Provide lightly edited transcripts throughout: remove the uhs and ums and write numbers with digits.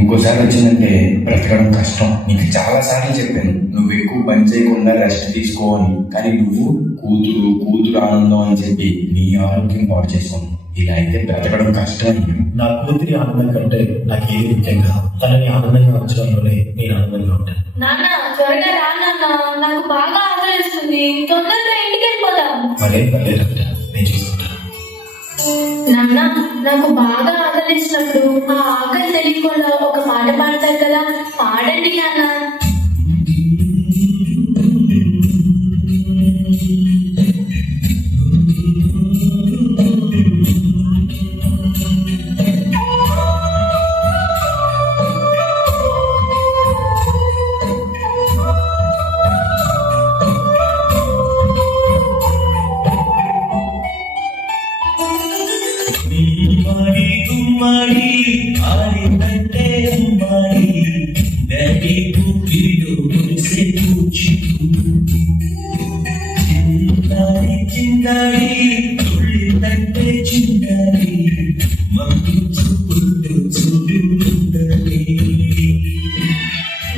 ఇంకోసారి వచ్చిందంటే బ్రతకడం కష్టం. నీకు చాలా సార్లు చెప్పాను నువ్వు ఎక్కువ పని చేయకుండా రెస్ట్ తీసుకో అని, కానీ నువ్వు కూతురు ఆనందం అని చెప్పి నీ ఆరోగ్యం పాడు చేసావు. ఇలా అయితే బ్రతకడం కష్టం. నా కూతురి ఆనందం కంటే నాకు ఏది ముఖ్యం కాదు. తనని ఆనందంగా ఉంచడంలోనే నేను ఆనందంగా ఉంటాను. నాన్న త్వరగా రా నాన్న, నాకు బాగా ఆకలిస్తుంది. తొందరగా ఇంటికి వెళ్ళిపోదాం. మరేం పర్లేదంట, నేను చూసుకుంటాను. నాన్న నాకు బాగా ఆకలిస్తున్నప్పుడు ఆ ఆకలి తెలియకుండా ఒక పాట పాడతారు కదా, పాడండి నాన్న.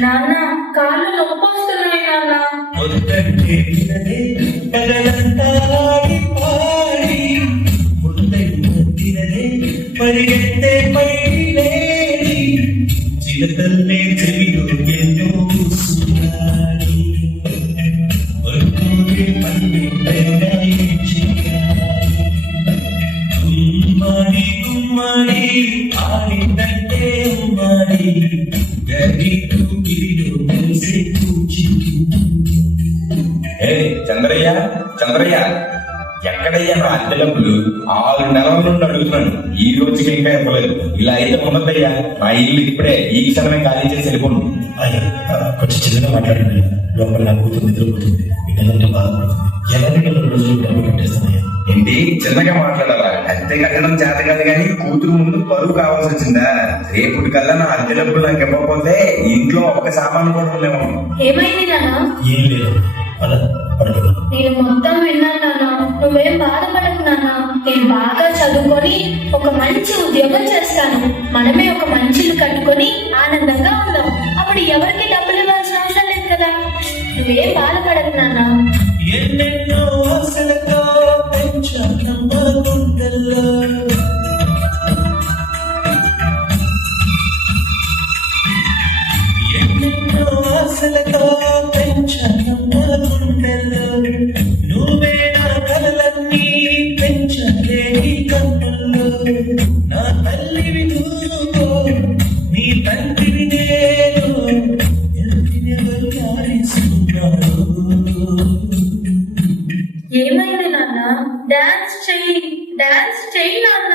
నాన్న కాళ్ళు నొప్పి వస్తున్నాయి నాన్న. పరిగెత్తే పైలేని చిలకల్లే చెవిలో ఎన్నో సునాలి వర్కోరే పన్ను గుమ్మడి గుమ్మడి ఆడిందంటే ఉమ్మడి గడికు గిరిలో మూసే కూచి. చంద్రయ్య ఎక్కడయ్యా నా అద్దె డబ్బులు? 6 నెలల నుండి అడుగుతున్నాను, ఈ రోజుకి ఇంకా ఇవ్వలేదు. ఇలా అయితే ఉండద్దయ్యా. నా ఇల్లు ఇప్పుడే ఈ క్షణమే ఖాళీ చేసి వెళ్ళిపోను. అయ్యా కొంచెం చిన్నగా మాట్లాడండి. లోపల నా కూతురు నిద్రపోతుంది, పిల్లలంటే బాధపడుతుంది. ఎలాంటి 2 రోజులు డబ్బు కట్టేస్తానయ్యా. ఏంటి చిన్నగా మాట్లాడాలా? అద్దె కట్టడం చేత కాదు కానీ కూతురు ముందు పరువు కావాల్సి వచ్చిందా? రేపు కల్లా నా అద్దె డబ్బులు నాకు ఇవ్వకపోతే ఇంట్లో ఒక్క సామాను కూడా ఉండలేము. ఏమైంది నాన్న? ఏం లేదు, పడుకున్నాను. నేను మొత్తం విన్నాను నాన్న, నువ్వేం బాధపడకు నాన్న. నేను బాగా చదువుకొని ఒక మంచి ఉద్యోగం చేస్తాను. మనమే ఒక మంచి ఇల్లు కట్టుకొని ఆనందంగా ఉందాం. అప్పుడు ఎవరికి డబ్బులు ఇవ్వాల్సిన అవసరం లేదు కదా. నువ్వేం బాధపడకు నాన్న. ఎన్నెన్నో ఆశలతో పెంచానమ్మ గుండెల్లో ఎన్నెన్నో ఆశలతో పెంచానమ్మ గుండెల్లో నువ్వే నా కలలన్నీ పెంచలే నీ కన్నుల్లో. నా తల్లివి నువ్వు, నీ తండ్రివి నేను, ఎవరు ఆరేసుకున్నారు. ఏమైంది నాన్న? డాన్స్ చెయ్యి నాన్న.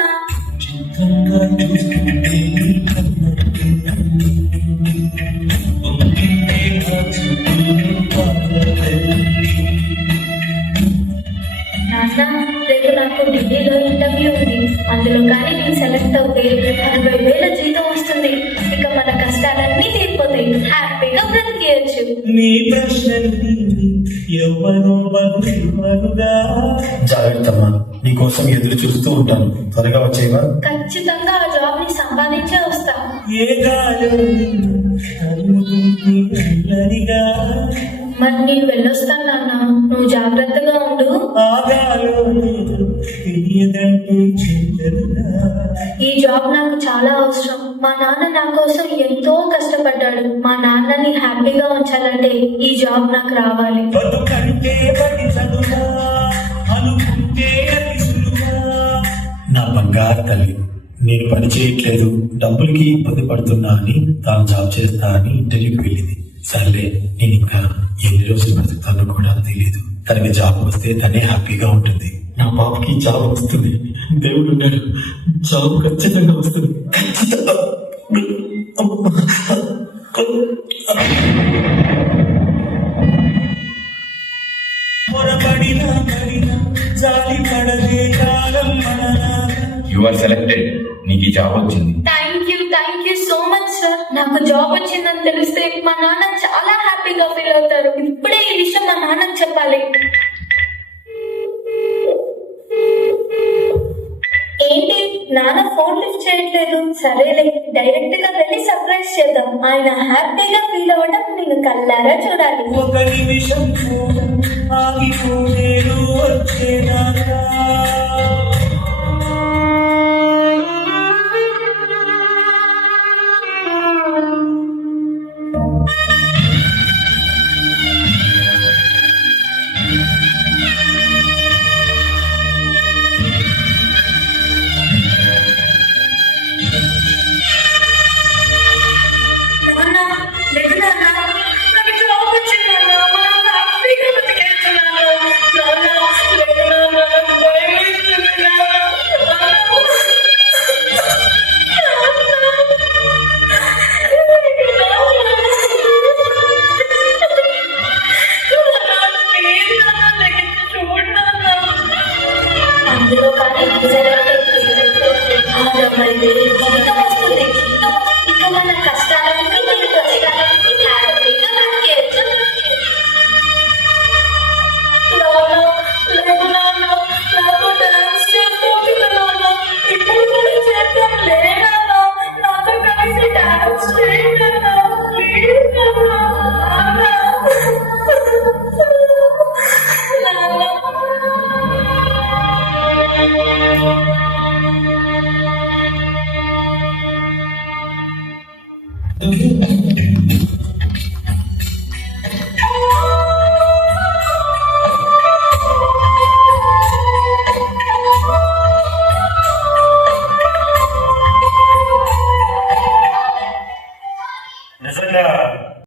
చిత్రంగా చూస్తుంటే నీ కన్నుల్లో పొంగితే నా చుట్టూ నాన్న రేపు నాకు ఢిల్లీలో ఇంటర్వ్యూ ఉంది. అందులో కానీ నేను సెలెక్ట్ అవుతే 60,000 జీతం వస్తుంది. ఇక మన కష్టాలన్నీ తీరిపోతాయి, హ్యాపీగా బ్రతికేయచ్చు. నీ ప్రశ్నలు ఎవరు బదులుగా. జాగ్రత్తమ్మా, నీకోసం ఎదురు చూస్తూ ఉంటాను. త్వరగా వచ్చేవా? ఖచ్చితంగా ఆ జాబ్ ని సంపాదించే వస్తా. ఏ గాలో అల్లరిగా మరి నేను వెళ్ళొస్తాను నాన్న, నువ్వు జాగ్రత్తగా ఉండు. ఆగాలో తెలియదంటే చెల్లెలుగా. ఈ జాబ్ నాకు చాలా అవసరం. మా నాన్న నా కోసం ఎంతో కష్టపడ్డాడు. మా నాన్నని హ్యాపీగా ఉంచాలంటే ఈ జాబ్ నాకు రావాలి. బతుకంటే బతి చదువా, అనుకుంటే అతి సులువా. నా బంగారు తల్లి, నేను పని చేయట్లేదు, డబ్బులకి ఇబ్బంది పడుతున్నా అని తాను జాబ్ చేస్తా అని ఇంటర్వ్యూకి వెళ్ళింది. సర్లే, నేను ఇంకా ఎన్ని రోజులు బ్రతుకుతానో కూడా తెలియదు. తనకి జాబ్ వస్తే తనే హ్యాపీగా ఉంటుంది. నా పాపకి జాబ్ వస్తుంది, దేవుడు ఉన్నాడు. జాబ్ ఖచ్చితంగా వస్తుంది, ఖచ్చితంగా. You are selected. నీకు ఈ జాబ్ వచ్చింది. Thank you so much sir. నాకు జాబ్ వచ్చిందని తెలిస్తే మా నాన్న చాలా హ్యాపీగా ఫీల్ అవుతారు. ఇప్పుడే ఈ విషయం మా నాన్నకు చెప్పాలి. ఏంటి నాన్న ఫోన్ లిఫ్ట్ చేయట్లేదు? సరేలే, డైరెక్ట్ గా వెళ్ళి సర్ప్రైజ్ చేద్దాం. ఆయన హ్యాపీగా ఫీల్ అవ్వడం నేను కళ్ళారా చూడాలి. ఒక నిమిషం ఆగిపోయేరు వచ్చేదాకా నాన్న, లేదు నాన్న, నాకు జాబ్ వచ్చింది నాన్న, మనం హ్యాపీగా బతికేస్తున్నాను. నాన్న, లేదు నాన్న, నాకు భయం వేస్తుంది నాన్న. అందులో కానీ జీతం వస్తుంది, ఇక మన కష్టం